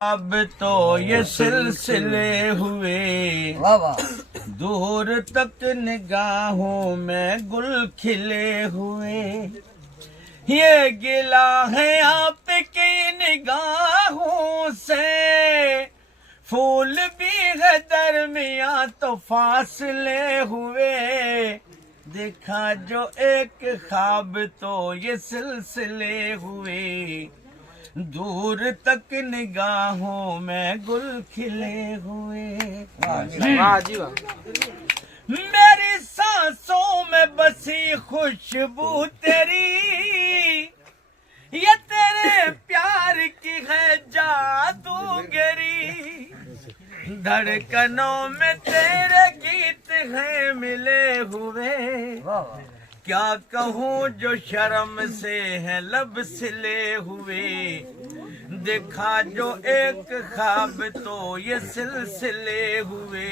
अब तो ये सिलसिले हुए वाह वाह दूर तक निगाहों में गुल खिले हुए। ये गिला है आपकी निगाहों से, फूल भी है दरमिया तो फासले हुए। देखा जो एक ख्वाब तो ये सिलसिले हुए, दूर तक निगाहों में गुल खिले हुए। वाह जी वाह। मेरी सांसों में बसी खुशबू तेरी, ये तेरे प्यार की है जादूगरी। धड़कनों में तेरे गीत हैं मिले हुए। क्या कहूँ जो शर्म से है लब सिले हुए। देखा जो एक ख्वाब तो ये सिलसिले हुए,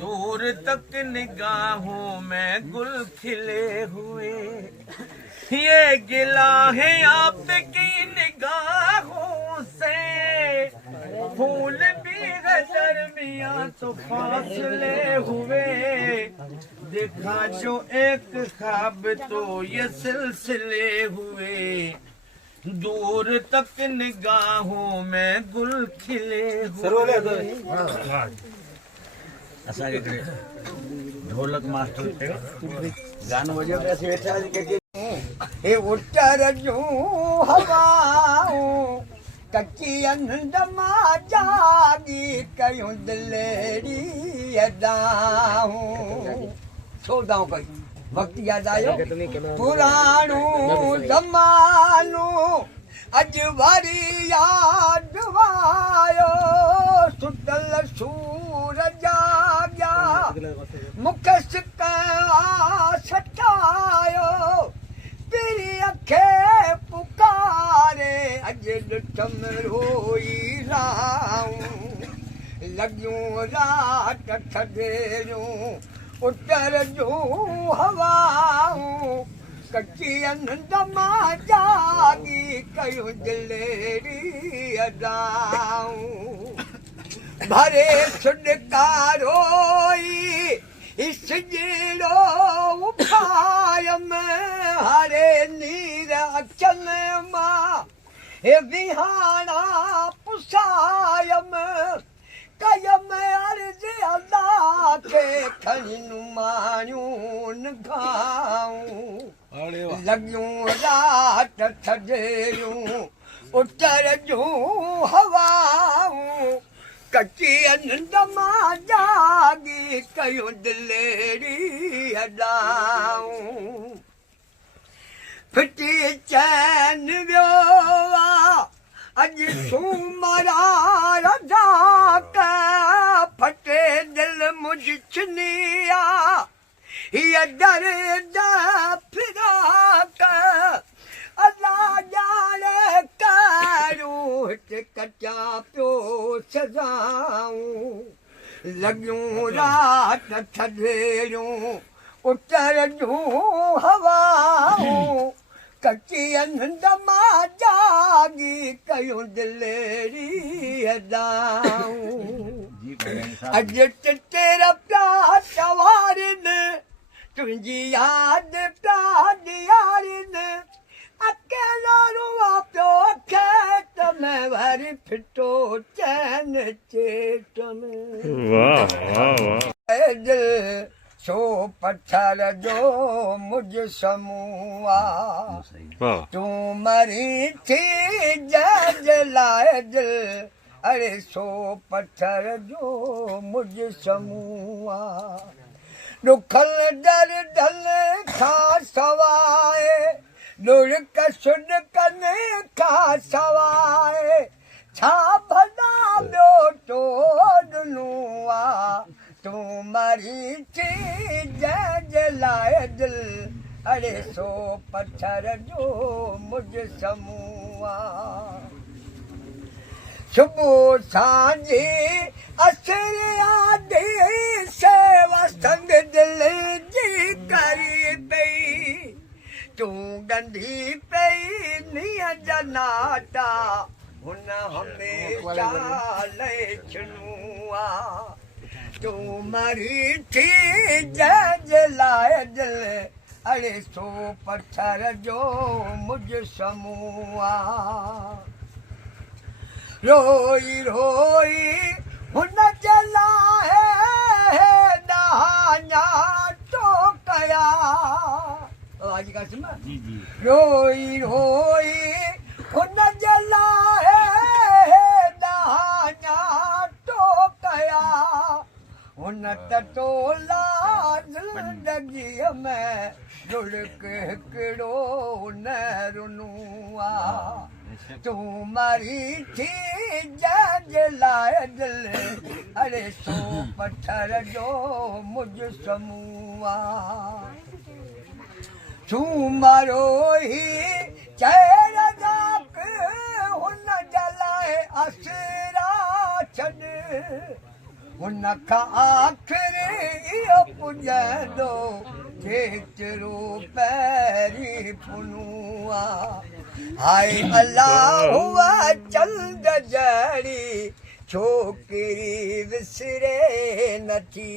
दूर तक निगाहों में गुल खिले हुए। ये गिला है आपकी निगाहों से, फूल भी है दरमिया तो फासले हुए। देखा जो एक ख्वाब तो ये सिलसिले हुए, दूर तक निगाहों में गुल खिले हुए। असांखे ढोलक मास्टर गानो वॼो पिया वेठा हे उतर जूं हवाऊं कची अंद मां जागी कयूं दिलेरी अदाऊं। छोड़दाऊं कई वक्त याद आयो पुराणो ज़मानो अॼु वरी याद आयो। सुतल सूर जाॻिया मूंखे सिकाया सतायो। पीरीअ खे पुकारे अॼु ॾिठम रोई राऊं। लॻियूं रात थधेरियूं उतर जूं हवाऊं कची अंद मां जागी कयूं दिलेरी अदाऊं। भरे सुॾकारोई सिजड़ो उफायम हरे नीर अचन मां हे विहाणा पुसायम। कयम अर्ज़ अल्लाह खे खणी नुमाणियूं नखाऊं। लॻियूं रात थधेरियूं उतर जूं हवाऊं कची अंद मां जागी कयूं दिलेरी अदाऊं। फिटी चैन वियो अॼु सूमरा रज़ा फटे दिल मुझ छिनिया। हीअ दर्द फिराक अल्लाह ॼाणे करूं हिते कचा पियो सजाऊं। लॻियूं रात थधेरियूं उतर जूं हवाऊं कची अंद मां जागी कयूं दिलेरी अदाऊं। अॼु तेरा प्यार सवारिन तुंहिंजी यादि पिया ॾियारिन। अकेलो रुआ पियो खेत में वरी फिटो चैन चेट में। दिल सो पत्थर जो मुझ समूआ तूं मरी थी जलाए दिल। अरे सो पत्थर जो मुझ समूआ दुखल दर ढल खां सवाए लुड़क सुड़कन खां सवाए छा भला ॿियो तो ॾिनो आ। तूं मरी थी जलाए दिल। अरे सो पत्थर जो मुझ समूआ सुबुह सांझी असर आदि सेवा संग दिल जी करी पई। तूं गंढी पई नीअ जनाटा हुन हमेशा लय छनुआ तू मरी थी जंहिंजे लाइ दिल अड़े सो पत्थर जो मुझ समूआ रोई रोई हुन जे लाइ ॾाहाञा तो कया आज का सुना जी जी रोई रोई हुन जे लाइ ॾाहाञा तो कया हुन त टोला ज़िंदगीअ में रुड़क हिकिड़ो न रुनुआ तूं मरी थी जंहिंजे लाइ दिल अड़े सो पत्थर जो मुझ समूआ तूं मरो ही चैर राक हुन जे लाइ असरा छॾ हुन खां आख़िरी इहो पुॼंदो जेतिरो पहिरीं पुनुआ हाय अल्लाह हुआ चंद जड़ी छोकिरी विसरे नथी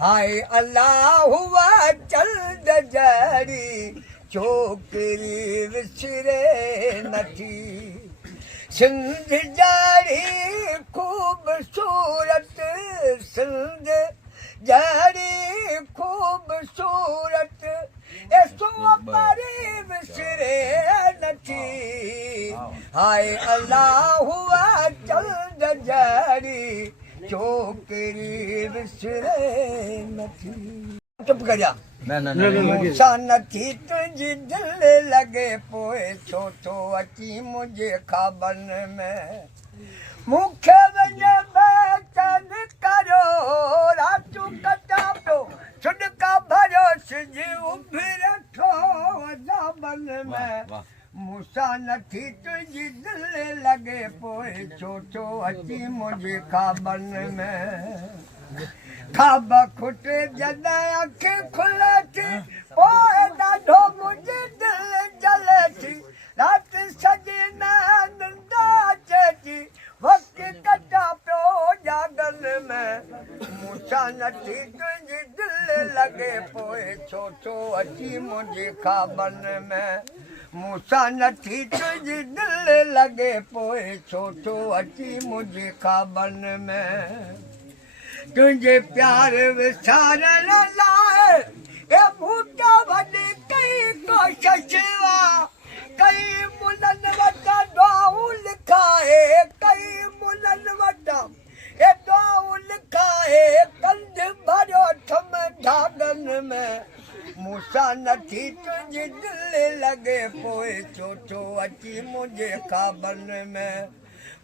हाय अल्लाह हुआ चंद जड़ी छोकिरी विसरे नथी सिंध जड़ी खूबसूरत सिंध जड़ी खूबसूरत ऐसो परी विसरे नथी हाय अल्लाह हुआ चंद जड़ी छोकिरी विसरे नथी चुप कर जा मूंसां नथी तुंहिंजी दिलि लॻे पोइ छो थो अची मुंहिंजे ख़्वाबनि में मूंखे वञे बेचैन करियो रातूं कटां पियो छुॾका भरियो सिॼ उभिरि थो अज़ाबनि में मूंसां नथी तुंहिंजी दिलि लॻे पोइ छो थो अची मुंहिंजे ख़्वाबनि में ख़्वाब खुटे जॾहिं अखि खुले थी पोइ ॾाढो मुंहिंजी दिलि जले थी राति सॼी निंड अचे थी वक़्तु कटां पियो जागनि में मूंसां नथी तुंहिंजी दिलि लॻे पोइ छो थो अची मुंहिंजे ख़्वाबनि में मूंसां नथी तुंहिंजी दिलि लॻे पोइ छो थो अची मुंहिंजे ख़्वाबनि में तुंहिंजे प्यार विसारण लाइ ए बूटा वॾी कई कोशिशा कई मुननि वटां दुआऊं लिखाए कई मुननि वटां ए दुआऊं लिखाए कंध भरियो थम धागनि में मूंसां नथी तुंहिंजी दिलि लॻे पोइ छो थो अची मुंहिंजे ख़्वाबनि में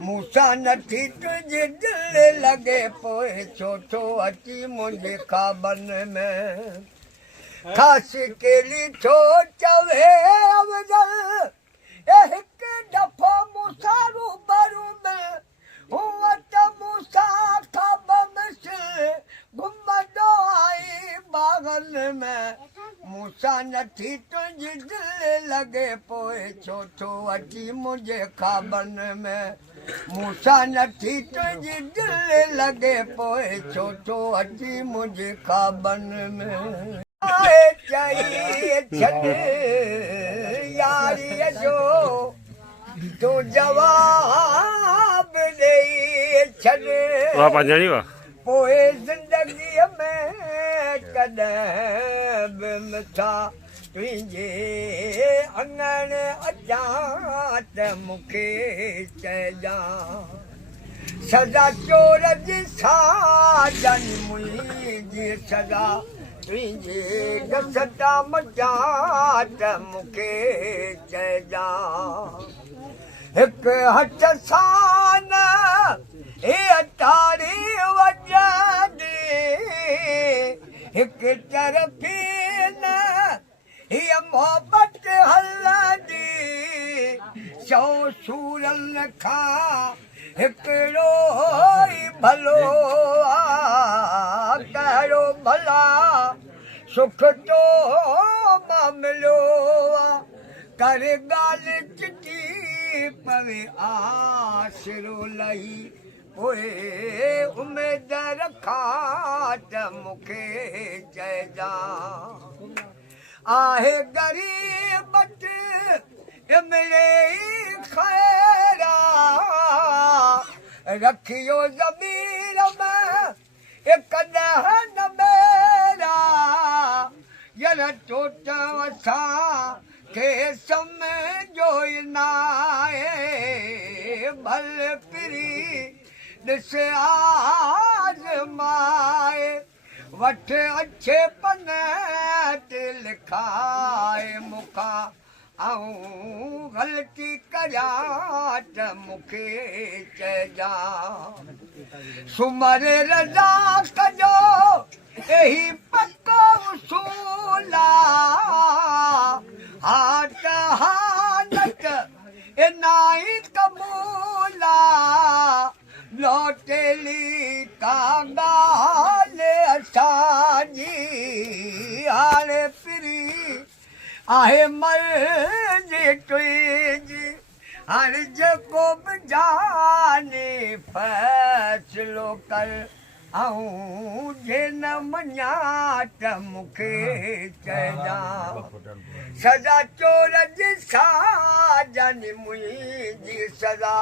मूंसां नथी तुंहिंजी दिलि लॻे पोइ छो थो अची मुंहिंजे ख़्वाबनि में ख़ासि केली थो चवे अवज़ल ए हिकु दफ़ो मूंसां रूबरू मिल हूअं त मूंसां ख़्वाब मिसल घुमंदो आई बाग़नि में मूंसां नथी तुंहिंजी दिलि लॻे पोइ छो थो अची मुंहिंजे ख़्वाबनि में मूंसां नथी तुंहिंजी दिलि लॻे पोइ छो थो अची मुंहिंजे ख़्वाबनि में चई छॾ यारीअ जो तूं जवाब ॾेई छॾ पोइ ज़िंदगीअ में कॾहिं बि नथा तुंहिंजे अङण अचां त मूंखे चइजांइ सज़ा चोर जी साजन मुंहिंजी सज़ा तुंहिंजे घसटा मचां त मूंखे चइजांइ हिकु हथ सां न हे तारी वॼंदी हिकु तरफ़ी न हीअ मोहबत हलंदी सौ सूरनि खां हिकिड़ो ई भलो आहे कहिड़ो भला सुख तो मामिलो आहे कर ॻाल्हि चिटी पवे आसरो लही ओए उमेद रखा त मूंखे चइजा आहे गरीबत मिले खैरा रखियो ज़मीर में कॾहिं न मेरा यर टोट असां खे सम्झो ई न आहे भल पिरी ॾिस आज़माए वठ अच्छे पने ते लिखाए मूंखां आऊं ग़लती करियां त मूंखे चइजा सुमर रज़ा कजो एही पको उसूल हाट हालत इनाई कबूल लोटेली का ॻाल्हि असांजी हाणे फिरी आहे मर्ज़ी तुंहिंजी हाणे जेको बि जाने फ़ैसिलो कर ऐं जे न मञा त मूंखे चइजा सज़ा चोर जी साजनी मुंहिंजी सज़ा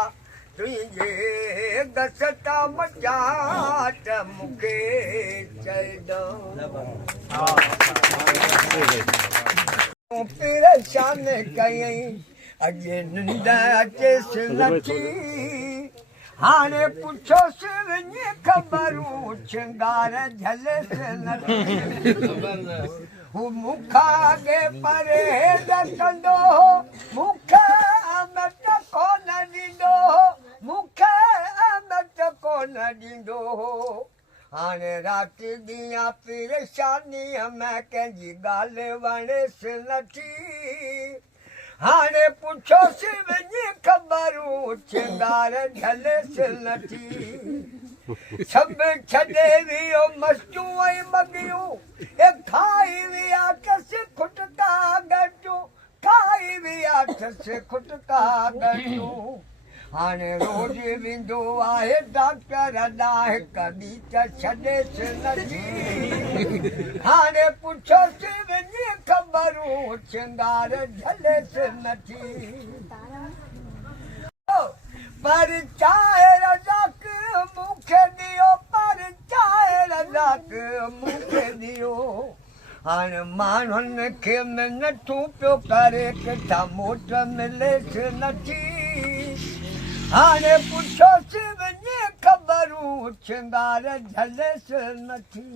तुंहिंजे गसत मचा त मूंखे चइजा परेशान कयई अॼु निंड अचेसि नथी हाणे पुछोसि वञी ख़बरूं श्रंगार झलेसि नथी हू मूंखां अॻे परहेज़ कंदो मूंखे अमत कोन ॾींदो मूंखे अमत कोन ॾींदो हाणे राति ॾींहुं परेशानीअ में कंहिंजी ॻाल्हि वणेसि नथी हाणे पुछोसि वञी ख़बरूं श्रंगार झलेसि नथी सभु छॾे वियो मस्तूं ऐं मगियूं खाई विया अथसि खुटका गॾियूं खाई विया अथसि खुटका गॾियूं हाणे रोज़ वेंदो आहे डॉक्टर ॾांहुं कॾहिं त छॾेसि नथी हाणे पुछोसि वञी ख़बरूं श्रंगार झलेसि नथी पर चाहे रज़ाक मूंखे ॾियो पर चाहे रज़ाक मूंखे ॾियो हाणे माण्हुनि खे मिनतूं पियो करे किथां मोट मिलेसि नथी हाणे पुछोसि वञी ख़बरूं श्रंगार झलेसि नथी